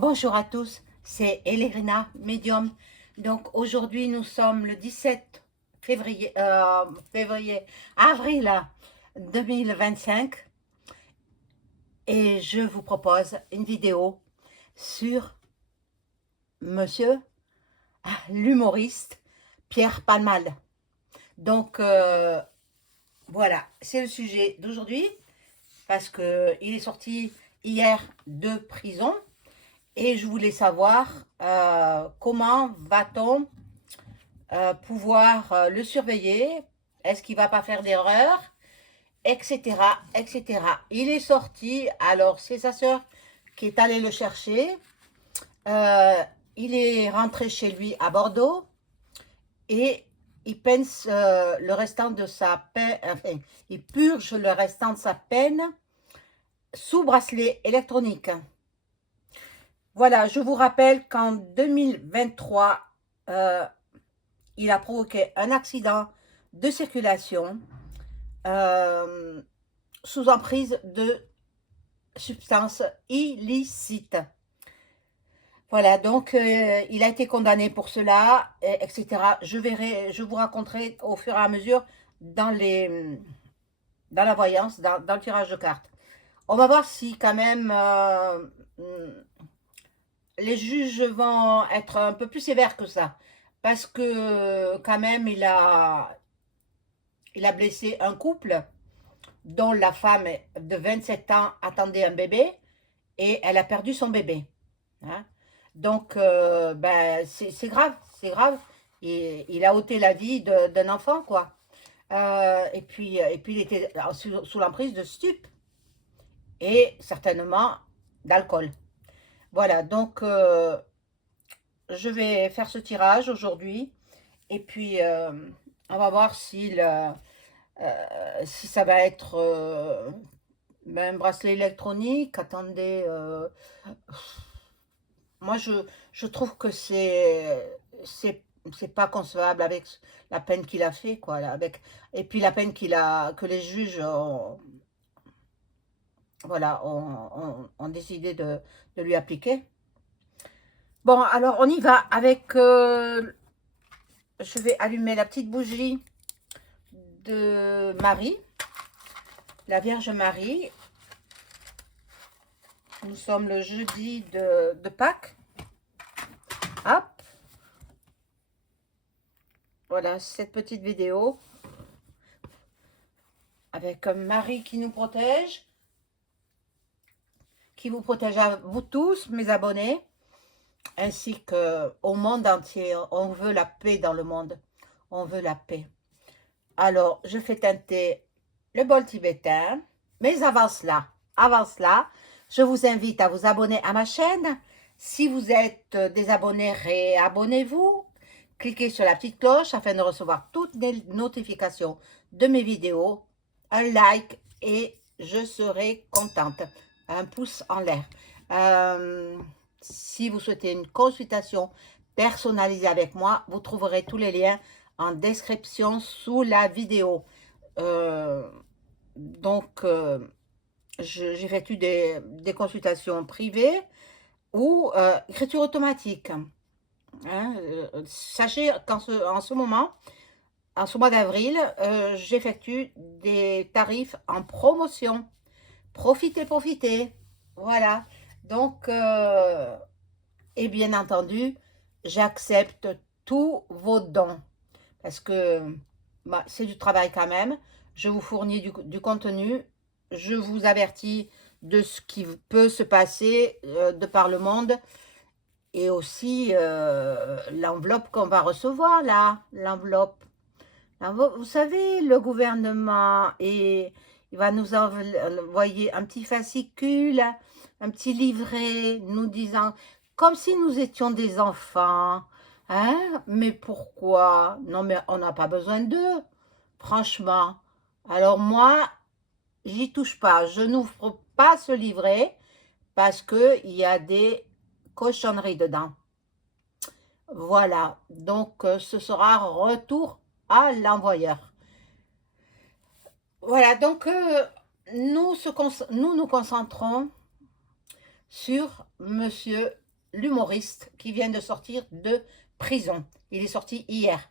Bonjour à tous, c'est Elena, médium. Donc aujourd'hui nous sommes le 17 février, avril 2025 et je vous propose une vidéo sur monsieur l'humoriste Pierre Palmade. Donc voilà, c'est le sujet d'aujourd'hui parce que il est sorti hier de prison. Et je voulais savoir comment va-t-on pouvoir le surveiller, est-ce qu'il ne va pas faire d'erreur, etc., etc. Il est sorti, alors c'est sa sœur qui est allée le chercher. Euh, il est rentré chez lui à Bordeaux et il pense le restant de sa peine, enfin, il purge le restant de sa peine sous bracelet électronique. Voilà, je vous rappelle qu'en 2023, euh, il a provoqué un accident de circulation euh, sous emprise de substances illicites. Voilà, donc il a été condamné pour cela, etc. Je vous raconterai au fur et à mesure dans dans la voyance, dans le tirage de cartes. On va voir si quand même les juges vont être un peu plus sévères que ça. Parce que quand même, il a blessé un couple dont la femme de 27 ans attendait un bébé et elle a perdu son bébé. Hein. Donc, ben, c'est grave, c'est grave. Il a ôté la vie d'un enfant, quoi. Et puis, il était sous l'emprise de stupes et certainement d'alcool. Voilà, donc je vais faire ce tirage aujourd'hui et puis on va voir si ça va être un bracelet électronique. Attendez, moi je trouve que c'est pas concevable avec la peine qu'il a fait, quoi, là, avec, et puis la peine que les juges ont, voilà, ont décidé de lui appliquer. Bon, alors on y va avec, je vais allumer la petite bougie de Marie, la Vierge Marie. Nous sommes le jeudi de Pâques. Hop, voilà cette petite vidéo avec Marie qui nous protège, qui vous protège à vous tous, mes abonnés, ainsi qu'au monde entier. On veut la paix dans le monde. On veut la paix. Alors, je fais teinter le bol tibétain, mais avant cela, je vous invite à vous abonner à ma chaîne. Si vous êtes désabonné, réabonnez-vous. Cliquez sur la petite cloche afin de recevoir toutes les notifications de mes vidéos. Un like et je serai contente. Un pouce en l'air. Si vous souhaitez une consultation personnalisée avec moi, vous trouverez tous les liens en description sous la vidéo. Euh, donc, j'effectue des consultations privées ou écriture automatique. Hein. Sachez en ce moment, en ce mois d'avril, j'effectue des tarifs en promotion. Profitez, profitez. Voilà. Donc, et bien entendu, j'accepte tous vos dons. Parce que bah, c'est du travail quand même. Je vous fournis du contenu. Je vous avertis de ce qui peut se passer de par le monde. Et aussi l'enveloppe qu'on va recevoir là. L'enveloppe. Vous savez, le gouvernement, et il va nous envoyer un petit fascicule, un petit livret, nous disant, comme si nous étions des enfants. Hein? Mais pourquoi? Non, mais on n'a pas besoin d'eux, franchement. Alors moi, j'y touche pas. Je n'ouvre pas ce livret parce qu'il y a des cochonneries dedans. Voilà, donc ce sera retour à l'envoyeur. Voilà, donc nous nous concentrons sur monsieur l'humoriste qui vient de sortir de prison. Il est sorti hier.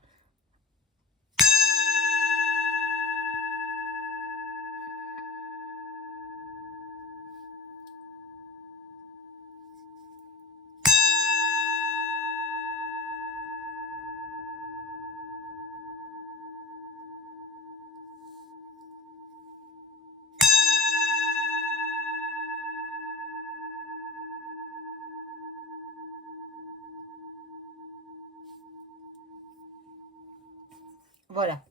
Voilà.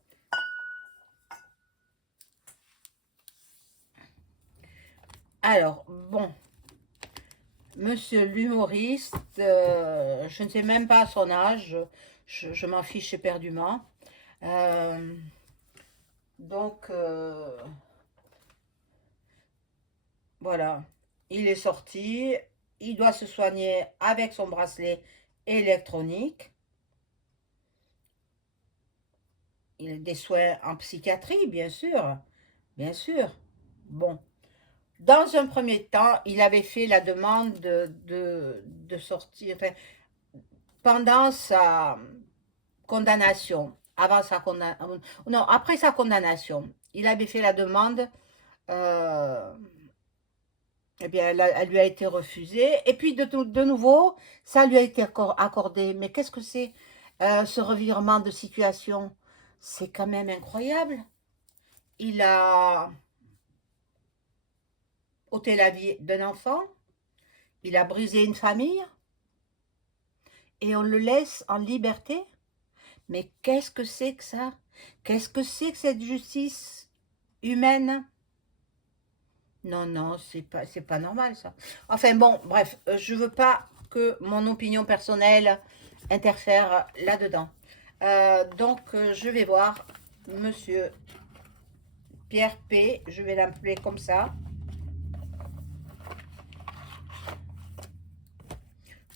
Alors, bon, monsieur l'humoriste, je ne sais même pas son âge, je m'en fiche éperdument. Euh, donc, voilà, il est sorti, il doit se soigner avec son bracelet électronique. Il a des soins en psychiatrie, bien sûr, bien sûr. Bon, dans un premier temps, il avait fait la demande de sortir, enfin, pendant sa condamnation, avant sa condamnation, non, après sa condamnation, il avait fait la demande, euh, eh bien, elle lui a été refusée, et puis de nouveau, ça lui a été accordé. Mais qu'est-ce que c'est ce revirement de situation? C'est quand même incroyable. Il a ôté la vie d'un enfant, il a brisé une famille, et on le laisse en liberté? Mais qu'est-ce que c'est que ça? Qu'est-ce que c'est que cette justice humaine? Non, non, c'est pas normal ça. Enfin bon, bref, je veux pas que mon opinion personnelle interfère là-dedans. Donc, je vais voir Monsieur Pierre P. Je vais l'appeler comme ça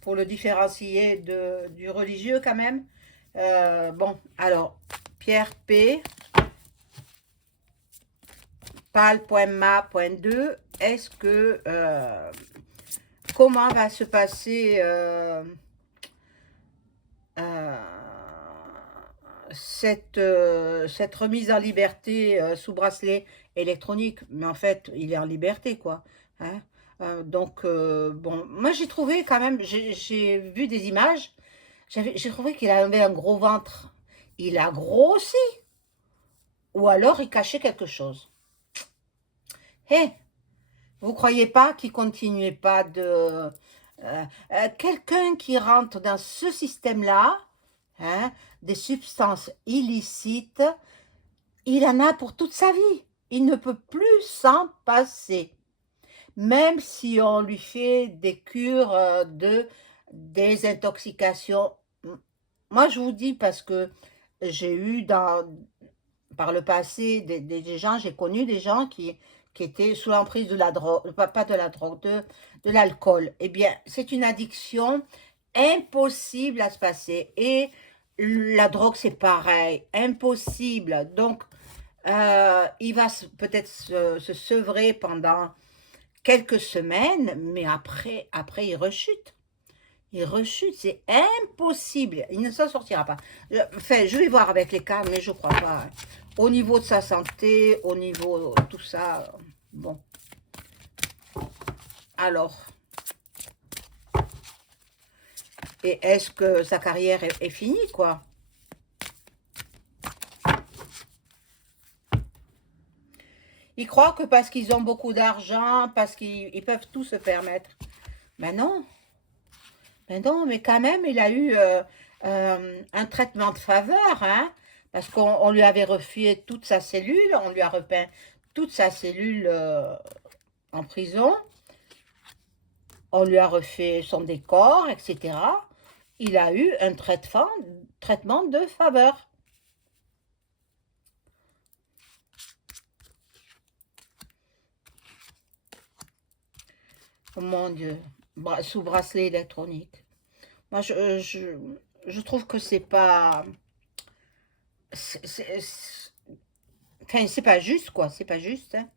pour le différencier du religieux quand même. Bon, alors Pierre P. Pal.ma.2. Est-ce que comment va se passer euh, cette remise en liberté sous bracelet électronique? Mais en fait, il est en liberté, quoi. Hein. Donc, bon, moi j'ai trouvé quand même, j'ai vu des images, j'ai trouvé qu'il avait un gros ventre. Il a grossi, ou alors il cachait quelque chose. Hé, vous croyez pas qu'il continuait pas de... quelqu'un qui rentre dans ce système-là, hein, des substances illicites, il en a pour toute sa vie. Il ne peut plus s'en passer. Même si on lui fait des cures de désintoxication. Moi, je vous dis parce que j'ai eu par le passé des gens, j'ai connu des gens qui étaient sous l'emprise de la drogue, pas de la drogue, de l'alcool. Eh bien, c'est une addiction impossible à se passer. Et la drogue, c'est pareil, impossible. Donc, il va peut-être se sevrer pendant quelques semaines, mais après il rechute. Il rechute, c'est impossible. Il ne s'en sortira pas. Enfin, je vais voir avec les cas, mais je crois pas. Hein. Au niveau de sa santé, au niveau de tout ça, bon. Alors, et est-ce que sa carrière est finie, quoi? Ils croient que parce qu'ils ont beaucoup d'argent, parce qu'ils peuvent tout se permettre. Ben non, ben non, mais quand même, il a eu un traitement de faveur, hein, parce qu'on lui avait refait toute sa cellule, on lui a repeint toute sa cellule en prison, on lui a refait son décor, etc. Il a eu un traitement de faveur. Oh mon Dieu, sous bracelet électronique. Moi, je trouve que c'est pas... Enfin, c'est pas juste, quoi. C'est pas juste. Hein.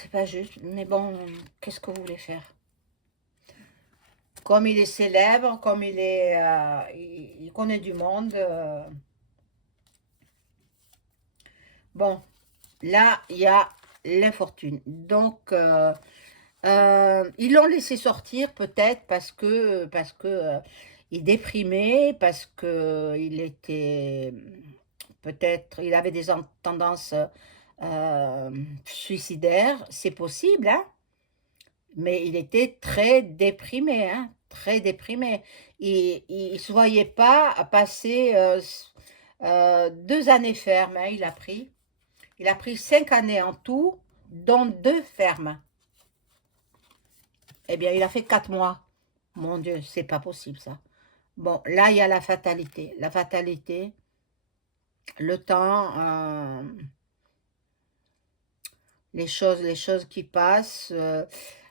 c'est pas juste. Mais bon, qu'est-ce que vous voulez faire? Comme il est célèbre, comme il connaît du monde. Bon, là, il y a l'infortune. Donc, ils l'ont laissé sortir peut-être parce que il déprimait, parce que il était peut-être il avait des tendances suicidaires, c'est possible, hein, mais il était très déprimé, hein, très déprimé. Il se voyait pas passer 2 années fermes, hein, il a pris 5 années en tout, dont 2 fermes. Eh bien, il a fait 4 mois. Mon Dieu, c'est pas possible ça. Bon, là, il y a la fatalité. La fatalité, le temps, les choses qui passent.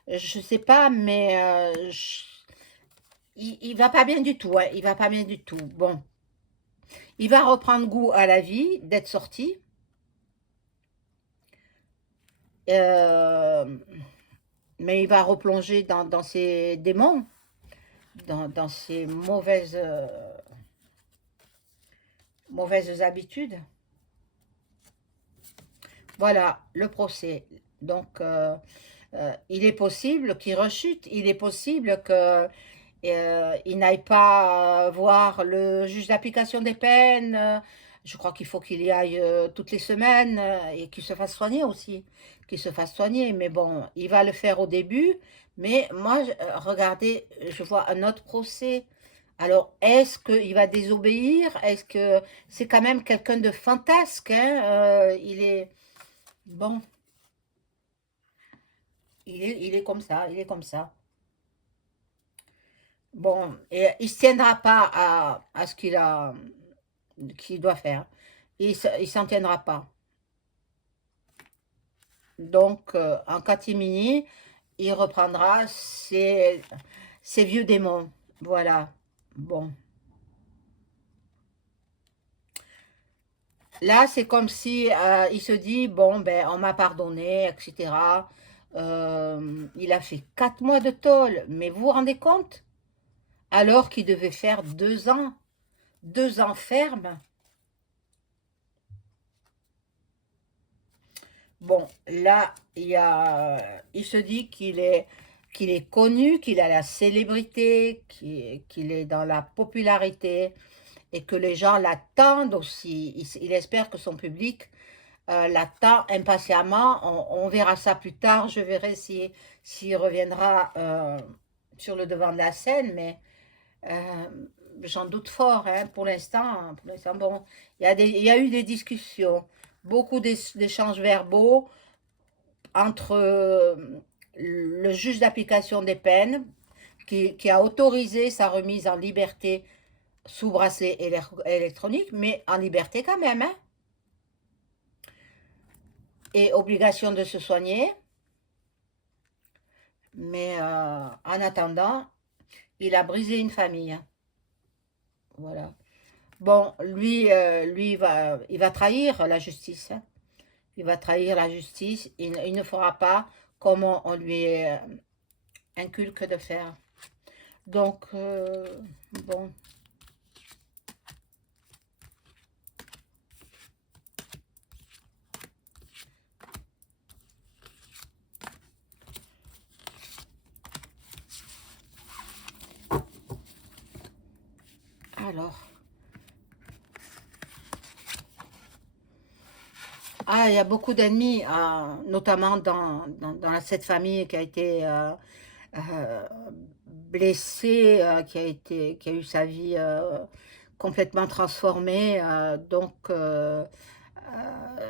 Je sais pas, mais il va pas bien du tout. Ouais, il va pas bien du tout. Bon, il va reprendre goût à la vie d'être sorti. euh, mais il va replonger dans ses démons, dans ses mauvaises habitudes. Voilà, le procès. Donc, il est possible qu'il rechute, il est possible que il n'aille pas voir le juge d'application des peines. Je crois qu'il faut qu'il y aille toutes les semaines et qu'il se fasse soigner aussi, qu'il se fasse soigner. Mais bon, il va le faire au début. Mais moi, regardez, je vois un autre procès. Alors, est-ce qu'il va désobéir? Est-ce que c'est quand même quelqu'un de fantasque, hein? Il est bon, il est comme ça, il est comme ça. Bon, et il ne se tiendra pas à ce qu'il doit faire. Il s'en tiendra pas. Donc, en catimini, il reprendra ses vieux démons. Voilà. Bon. Là, c'est comme si il se dit, bon, ben, on m'a pardonné, etc. Il a fait 4 mois de tôle. Mais vous vous rendez compte? Alors qu'il devait faire 2 ans. 2 ans ferme. Bon, là, il se dit qu'il est connu, qu'il a la célébrité, qu'il est dans la popularité et que les gens l'attendent aussi. Il espère que son public l'attend impatiemment. On verra ça plus tard. Je verrai s'il reviendra sur le devant de la scène, mais euh, j'en doute fort, hein, pour l'instant, bon, il y a eu des discussions, beaucoup d'échanges verbaux entre le juge d'application des peines qui a autorisé sa remise en liberté sous bracelet électronique, mais en liberté quand même, hein, et obligation de se soigner. Mais en attendant, il a brisé une famille, hein. Voilà. Bon, lui il va trahir la justice, hein. Il va trahir la justice. Il ne fera pas comme on lui inculque de faire. Donc, bon. Alors. Ah, il y a beaucoup d'ennemis, notamment dans cette famille qui a été euh, blessée, qui a eu sa vie complètement transformée. Donc,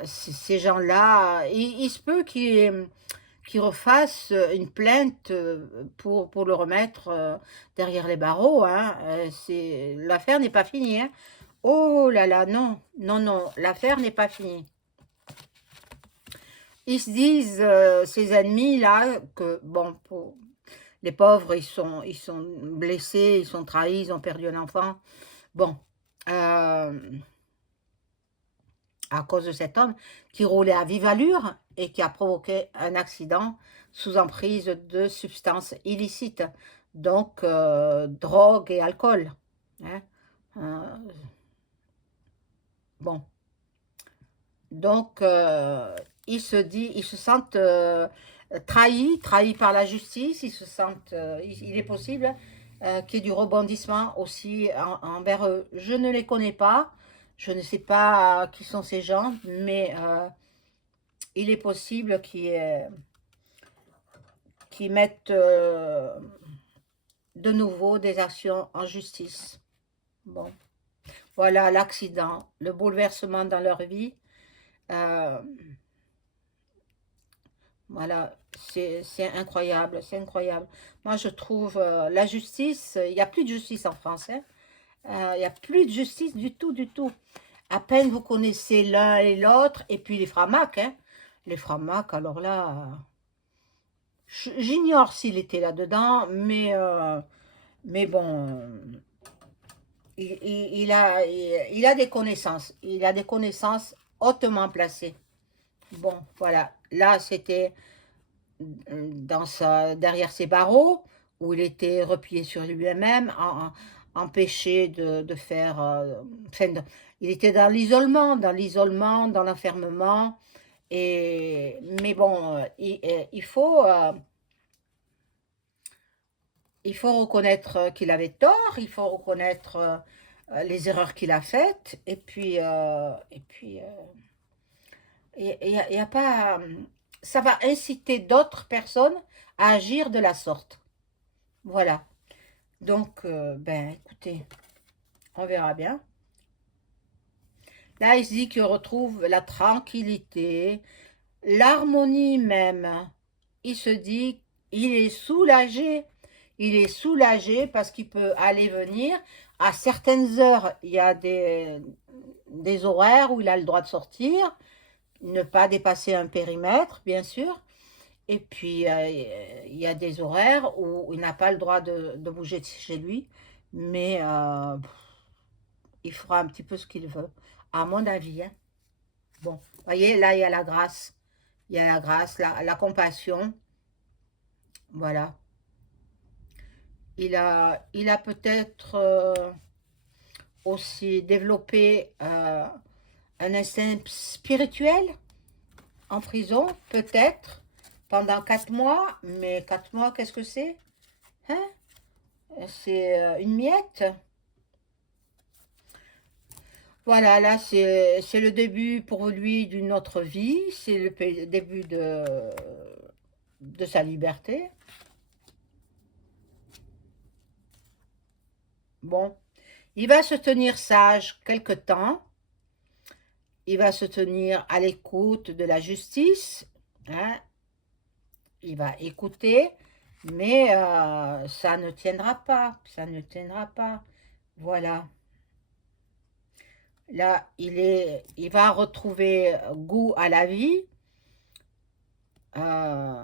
ces gens-là, il se peut qu'ils refassent une plainte pour le remettre derrière les barreaux, hein. L'affaire n'est pas finie, hein. Oh là là, non, non, non, l'affaire n'est pas finie. Ils se disent, ces ennemis-là, que, bon, les pauvres, ils sont blessés, ils sont trahis, ils ont perdu un enfant. Bon, euh, à cause de cet homme qui roulait à vive allure et qui a provoqué un accident sous emprise de substances illicites, donc drogue et alcool. Hein. Euh, bon, donc ils se sentent trahis par la justice, ils se sentent, il est possible qu'il y ait du rebondissement aussi envers eux. Je ne les connais pas, je ne sais pas qui sont ces gens, mais il est possible qu'ils mettent de nouveau des actions en justice. Bon, voilà l'accident, le bouleversement dans leur vie. Euh, voilà, c'est incroyable, c'est incroyable. Moi, je trouve la justice, il n'y a plus de justice en France. Hein. Il n'y a plus de justice du tout, du tout. À peine vous connaissez l'un et l'autre, et puis les framacs. Hein. Les framacs, alors là, j'ignore s'il était là-dedans, mais bon, il a des connaissances. Il a des connaissances hautement placées. Bon, voilà. Là, c'était derrière ses barreaux, où il était replié sur lui-même, empêché de faire... il était dans l'isolement, dans l'enfermement. Mais bon, il faut reconnaître qu'il avait tort, il faut reconnaître les erreurs qu'il a faites, y a pas, ça va inciter d'autres personnes à agir de la sorte. Voilà. Donc, ben, écoutez, on verra bien. Là, il se dit qu'il retrouve la tranquillité, l'harmonie même. Il se dit, il est soulagé. Il est soulagé parce qu'il peut aller venir. À certaines heures, il y a des horaires où il a le droit de sortir, ne pas dépasser un périmètre, bien sûr. Et puis, il y a des horaires où il n'a pas le droit de bouger de chez lui, mais il fera un petit peu ce qu'il veut, à mon avis. Hein. Bon, vous voyez, là, il y a la grâce. Il y a la grâce, la compassion. Voilà. Il a peut-être aussi développé un instinct spirituel en prison, peut-être, pendant 4 mois. Mais 4 mois, qu'est-ce que c'est? Hein? C'est une miette. Voilà, là, c'est le début pour lui d'une autre vie. C'est le début de sa liberté. Bon, il va se tenir sage quelque temps. Il va se tenir à l'écoute de la justice. Hein. Il va écouter, mais ça ne tiendra pas. Ça ne tiendra pas. Voilà. Là, il va retrouver goût à la vie. Euh,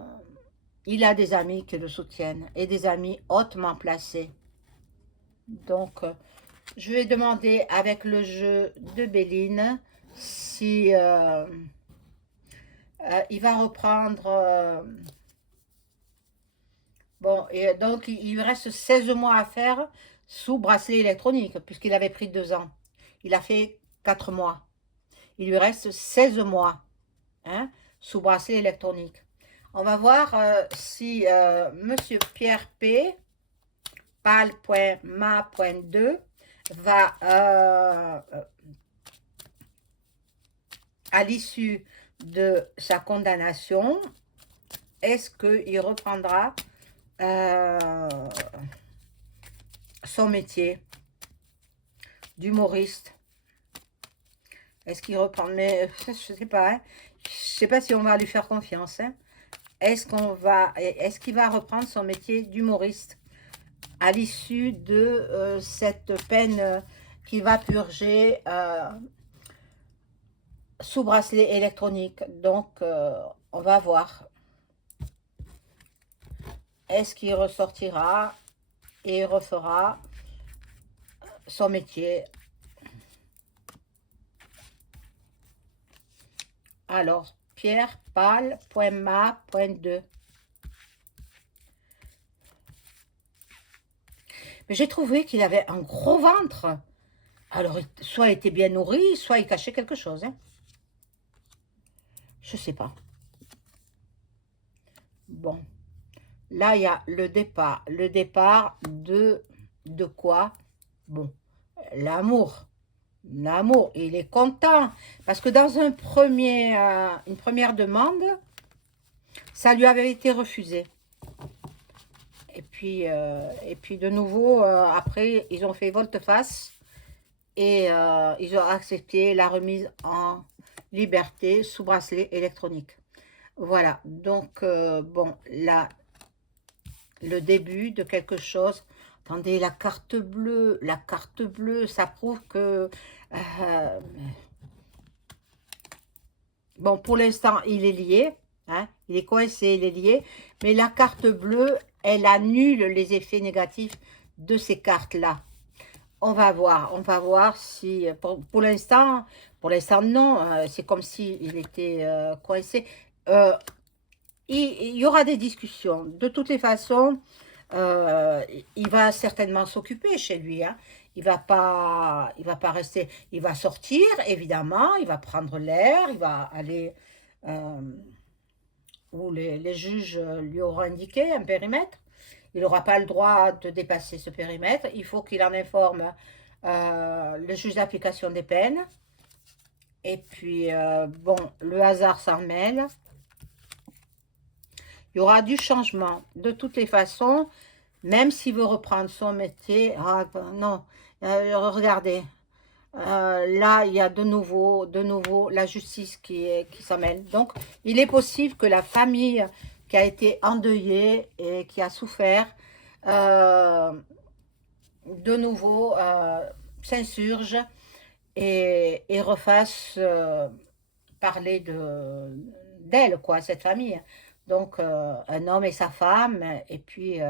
il a des amis qui le soutiennent et des amis hautement placés. Donc, je vais demander avec le jeu de Béline si il va reprendre... bon, et donc il lui reste 16 mois à faire sous bracelet électronique, puisqu'il avait pris 2 ans. Il a fait 4 mois. Il lui reste 16 mois hein, sous bracelet électronique. On va voir si Monsieur Pierre P, pal.ma.2, va, à l'issue de sa condamnation, est-ce qu'il reprendra son métier d'humoriste? Est-ce qu'il reprend? Mais je sais pas. Hein. Je sais pas si on va lui faire confiance. Hein. Est-ce qu'il va reprendre son métier d'humoriste à l'issue de cette peine qu'il va purger sous bracelet électronique? Donc, on va voir. Est-ce qu'il ressortira et refera son métier? Alors, pierrepal.ma.2. Mais j'ai trouvé qu'il avait un gros ventre. Alors, soit il était bien nourri, soit il cachait quelque chose. Hein. Je sais pas. Bon, là, il y a le départ. Le départ de quoi? Bon, l'amour. L'amour, il est content. Parce que dans une première demande, ça lui avait été refusé. Et puis de nouveau, après, ils ont fait volte-face et ils ont accepté la remise en liberté sous bracelet électronique. Voilà, donc bon, là, le début de quelque chose. Attendez, la carte bleue, ça prouve que... bon, pour l'instant, il est lié, hein, il est coincé, il est lié, mais la carte bleue, elle annule les effets négatifs de ces cartes-là. On va voir si, pour l'instant, non, c'est comme s'il était coincé. Euh, il y aura des discussions. De toutes les façons, il va certainement s'occuper chez lui. Hein. Il va pas rester. Il va sortir, évidemment. Il va prendre l'air. Il va aller euh, où les juges lui auront indiqué un périmètre. Il n'aura pas le droit de dépasser ce périmètre. Il faut qu'il en informe le juge d'application des peines. Et puis, bon, le hasard s'en mêle. Il y aura du changement. De toutes les façons, même s'il veut reprendre son métier, ah, non, regardez, là, il y a de nouveau la justice qui s'en mêle. Donc, il est possible que la famille qui a été endeuillée et qui a souffert, euh, de nouveau, s'insurge et refasse parler d'elle, quoi, cette famille. Donc, un homme et sa femme, et puis,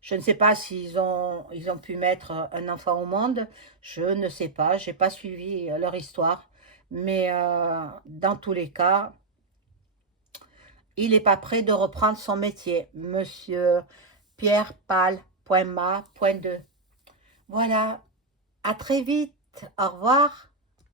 je ne sais pas ils ont pu mettre un enfant au monde, je ne sais pas, j'ai pas suivi leur histoire, mais dans tous les cas, il n'est pas prêt de reprendre son métier, monsieur pierrepal.ma.2. Voilà, à très vite, au revoir.